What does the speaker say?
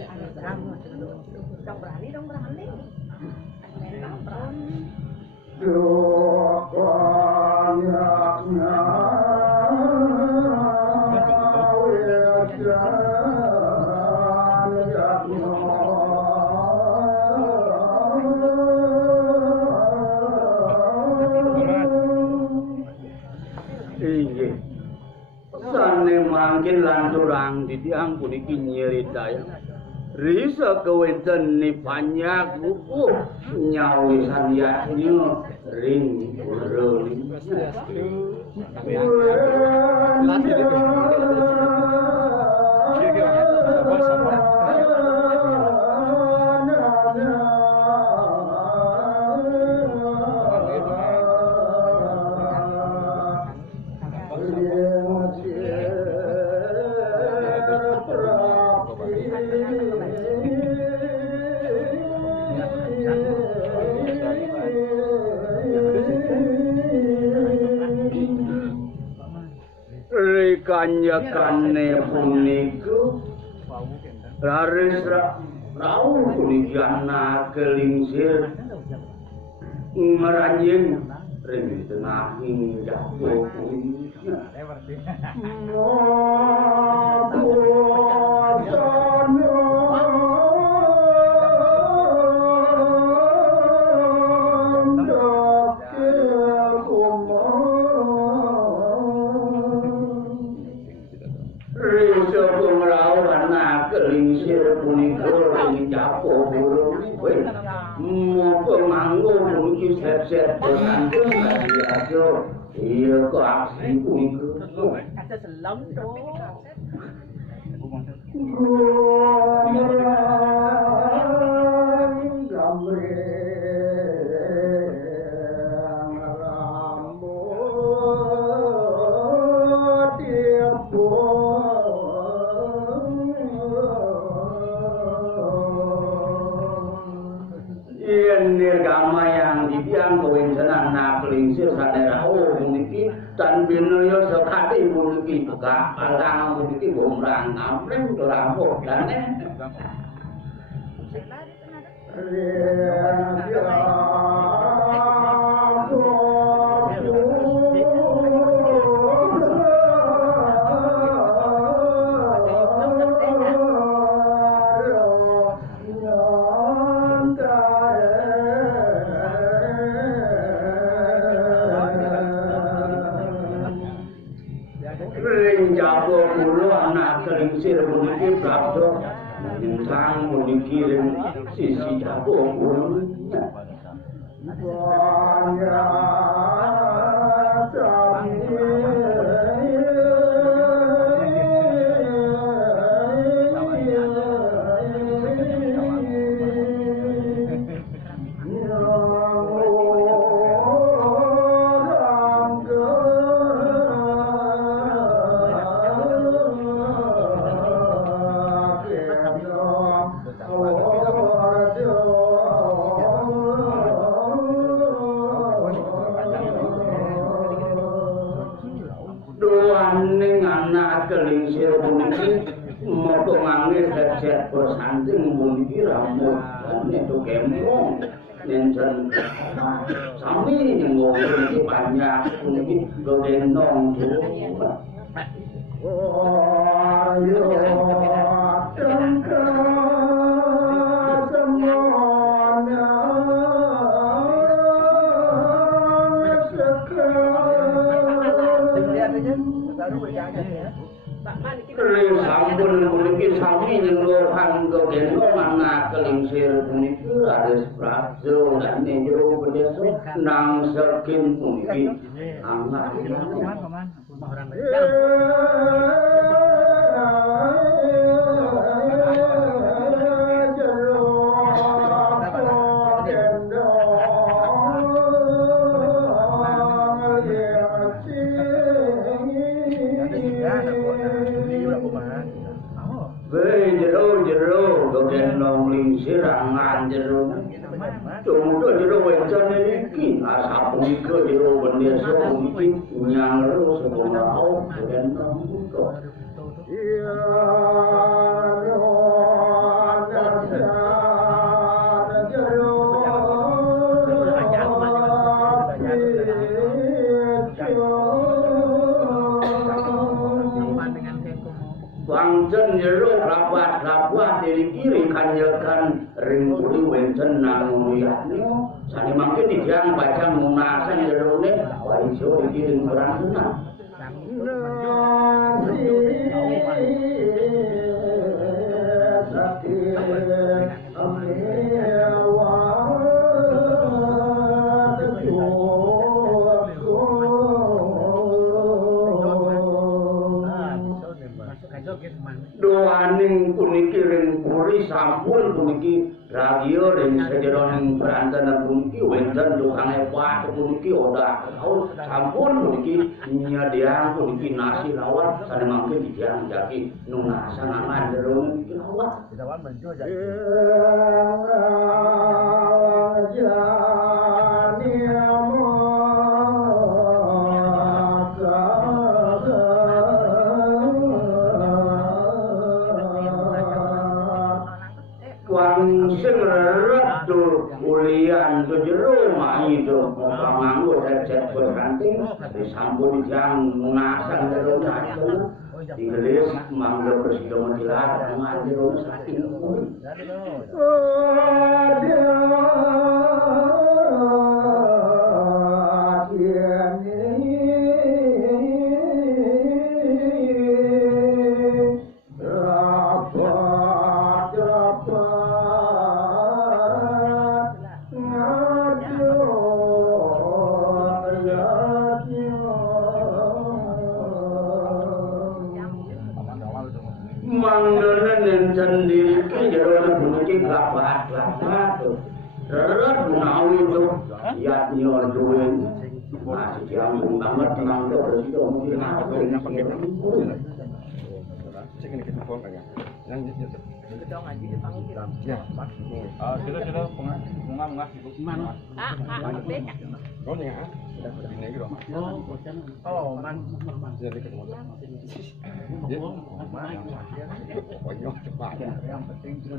Dong berani. Sane mangkin lan turang ditiang puniki nyeritaya risa kewenten ni banyak buku nyawisan yaknya ring urun Kanjakane puniku laris rau puniki anak kelingsir meranjing ring tengahing jago puniki set berangkat lagi aja iya kok aksi puniku Kata selam dong. dan binoyo sekati puniki buka palang puniki bomrang amreng lampuk dan sir puniki prapto ingkang puniki sisi jago punya kelingsir puniki moto mangke set bersanting puniki rambut itu kemong nenten sami nyenggo puniki banyak puniki godendong ayo sampun puniki sami nyenggohan godendong anak kelingsir puniki Raden Prajo dan Jero Bedeso nang sekin puniki anak jero godendong lingsir angan jero cuma jero wencana iki asap punika jero Bedeso iki nyangro sebelum godendong punika iya niki ring kanjekan ring kuli wenten namung yatnya sani mangke dijang bacang munasan jerone waiso iki ring berangna doaning puniki ring puri sampun puniki radio ring sejeroning berantana puniki wenten tukang hebat puniki odah kaul sampun puniki nyadiang puniki nasi lawat sane mangke dijang jaki nunasa nangan jerone iki lawat Kita menjual sing redur kulian tu jero mai tu panganggo set-set berkanting disampun jang munasan jero nasun digelis mangga presiden mentilat jero saking manggenen sendiri ke jero puniki lapat-lapat ret menawi tu yat nyor joen masih jam banget mangga presiden mentilat cek ini kita phone kagak yang Kedong aja dipanggil. ya sudah bunga ibu Mana? Beda. kau nih ah sudah ini gitu Oh, man. jadi ketemu dia pokoknya cepat Yang penting itu